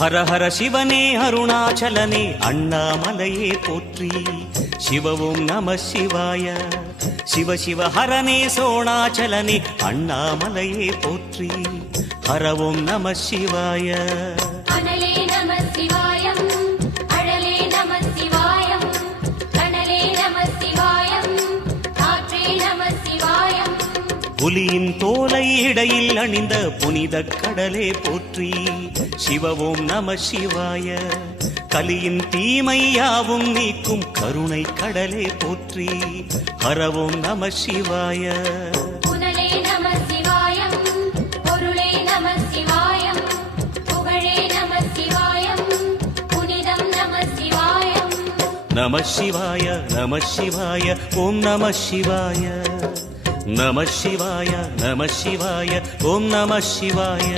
ஹர ஹர சிவனே அருணாச்சலனே அண்ணாமலையே போற்றி. சிவவும் நம சிவாய. சிவ சிவ ஹரனே சோணாச்சலனே அண்ணாமலையே போற்றி. ஹரவும் நம சிவாய. அனலே நம சிவாயம், அழலே நம சிவாயம், கனலே நம சிவாயம், காற்றே நம சிவாயம். புலியின் தோலை இடையில் அணிந்த புனித கடலே போற்றி. சிவவும் நம சிவாய. கலியின் தீமையாவும் நீக்கும் கருணை கடலே போற்றி. ஹரவும் நம சிவாய. புனலே நம சிவாயம், பொருளே நம சிவாயம், புகழே நம சிவாயம், புனிதம் நம சிவாயம். நம சிவாய நம சிவாய ஓம் நம சிவாய. நம சிவாய நம சிவாய ஓம் நம சிவாய.